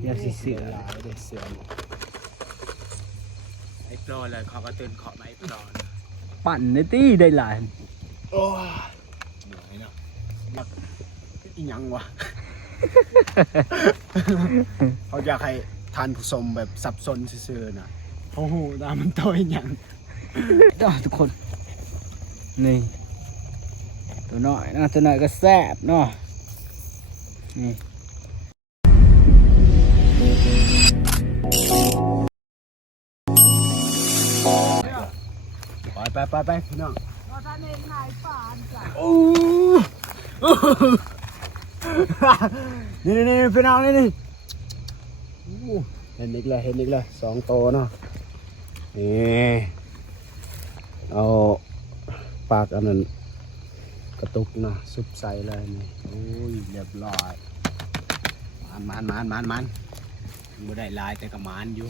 เดี๋ยวสิเสือ หลายเด็ดเสือไอ้ปลอเลยเขาก็ตื่นขอไม้ปลอ ปั่นในตี้ได้หลาย โอ้เหนื่อยเนาะมักอีหยังวะ เขาอยากให้ทานผสมแบบสับสนซื่อๆนะโอ้โหตามันโตอีหยัง ทุกคนนี่ตัวน้อยนะตัวน้อยก็แซ่บเนาะนี่ไปพี่น้องโอ้นี่พี่น้องนี่เห็นอีกแล้วสองโตเนาะนี่เอาปากอันนั้นกระตุกเนาะซุปใส่เลยนี่โอ้ยเรียบร้อยมันบ่ได้ลายแต่ก็มันอยู่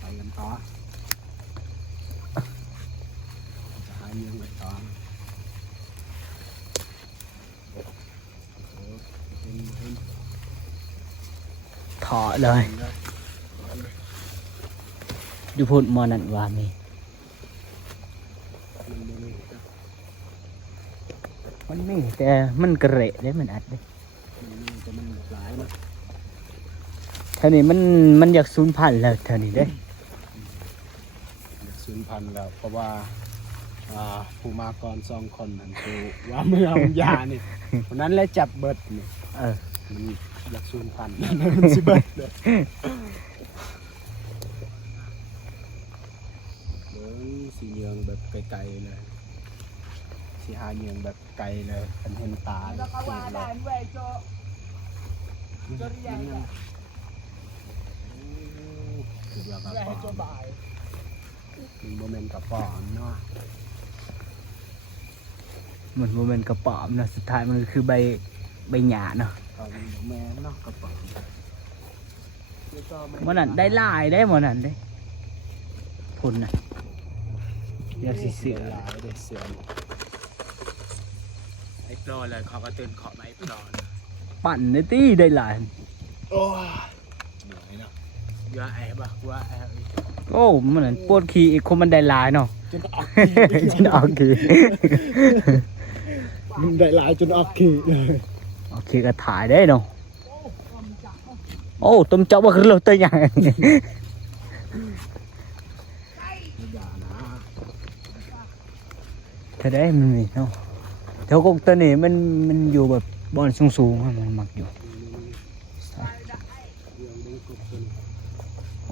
ไปกันต่อจะหาเมืองไปต่อถอเลยอยู่พูดมอนันว่ามีมันนี่แต่มันกระเละได้มันอัดได้เท่านี้มันอยากสูญพันธุ์แล้วเท่านี้ได้สูญพันธุ์แล้วเพราะว่าผู้มาก่อน2 คนนั่นคือว่าเมื่อมันยานี่คนนั้นเลยจับเบิดนี่มันอยากสูญพันธุ์มันสิเบิดเลยสีเยืองแบบไกลๆเลยสีหาเยืองแบบไกลเลยเป็นเห็นตาแล้วก็ว่าได้เว้ยโจเรียนคือแบบกับปอนมันโมเมนต์กับปอนเนาะมันโมเมนต์กระป๋อมนะสุดท้ายมันคือใบหญ้าเนาะแม่เนาะกับปอนมันนั่นได้ลายได้มันนั่นได้พุ่นนะเดี๋ยวสิเสือ หลายเด็ดเสือไอ้ปลอเลยเขาก็ตื่นขอไม้ปลอ ปั่นในตี้ได้หลาย โอ้เหนื่อยเนาะว่าแอบโอ้มันนั่นปวดขี้อีกคนมันได้หลายเนาะจนออก จนออกขี้ มันได้หลายจนออกขี้เลย ออกขี้ก็ถ่ายได้เนาะโอ้ต้มเจ้าว่าคือเราตัวใหญ่ถ้าได้มันมีเนาะแถวกงตัวนี้มันอยู่แบบบอลสูงๆมันมักอยู่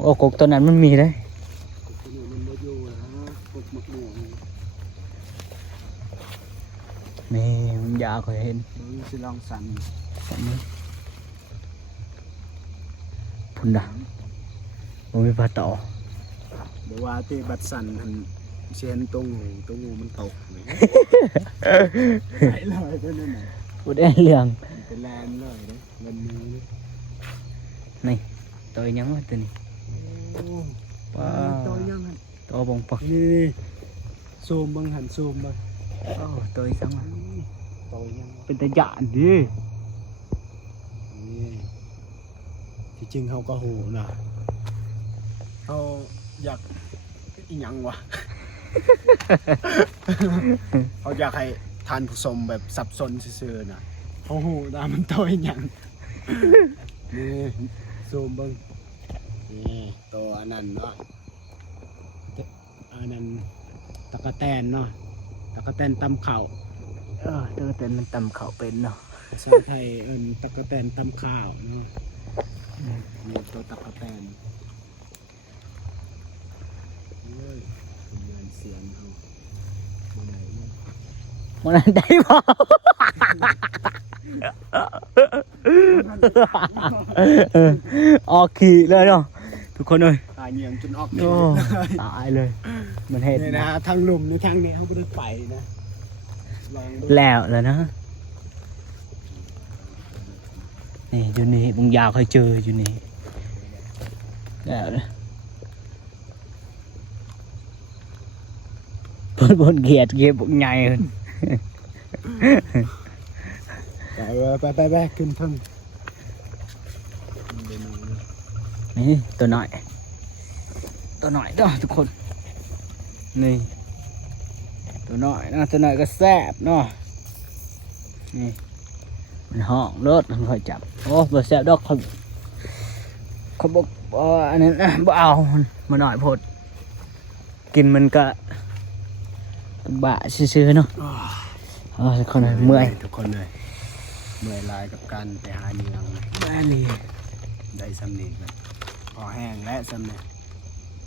โอ้กกตัวนั้นมันมีเลยนี่มันยาวเคยเห็นสิลองสั่นพุ่นดามันมีปลาต่อเดี๋ยวว่าที่บัดสั่นเชียนตัวงูมันตกไหลเลยก็นั่นน่ะพูดได้เรื่องเป็นแลนเลยนะเงินมือนี่ตัวยังวะตัวนี้ว้าตัวบงปักนี่ซูมบังหันซูมบังโอ้ตัวสังวะตัวยังเป็นตะหยานดิที่จริงเขาก็หูนะเขาอยากอีหยังวะ เขาอยากให้ทานผสมแบบสับสนซื่อๆนะโอ้โหตามันโตอีหยังนี่ซูมเบิ้งนี่ตัวอันนั้นเนาะอันนั้นตะกะแตนเนาะตะกะแตนตำเข่าตะกะแตนมันตำเข่าเป็นเนาะภาษาไทยตะกะแตนตำข้าวเนาะนี่ตัวตะกะแตนเสียงเขามันได้บ่ออกขี่เลยเนาะทุกคนเลยตายเงียงจนออกตายเลยมันเห็นนะทางหลุมในทางนี้เขาก็ได้ไปนะแล้วนะนี่อยู่นี่บางยาวเคยเจออยู่นี่แล้วนะบนเกียดบุกใหญ่เลยไปขึ้นเพิ่ง นี่ตัวน้อยเด้อทุกคนนี่ตัวน้อยนะตัวน้อยก็แซ่บเนาะนี่มันห้องรถมันค่อยจับโอ้บ่แซ่บดอกเขาบอกอันนั้นบ่เอามันน้อยโพดกินมันก็บะซื่อๆเนาะอ๋อทุกคนเมื่อย ทุกคนเลยเมื่อยลายกับการไปหาเนื้อ บ้าเลย ได้สำเนียงแบบพอแห้งและสำเนียง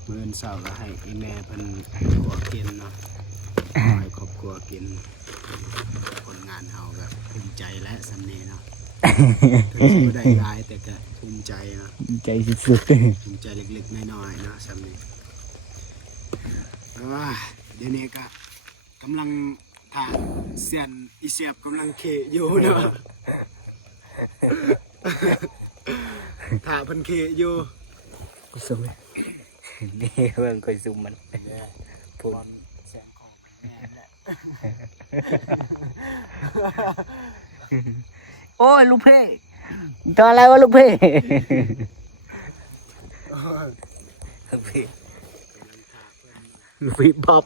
มื้อเช้าก็ให้อีแม่เพิ่นขัวกินเนาะให้ครอบครัวกินคนงานเฮาก็ภูมิใจและสำเนียงเนาะถึงบ่ได้หลายแต่ก็ภูมิใจเนาะ ใจสุด ภูมิใจเล็กๆน้อยๆเนาะสำเนียงเดี๋ยวนี้ก็กำลังทานเสียนอีเสียบกำลังเคอยู่เนาะ ถ่าเพันเคอยู่ ๆกูซุ่มนี่เบิ่งคอยซุ่มมันพูดโอ้ยลูกเพ่ทำอะไรวะลูกเพ่ลูกพี่ป๊อป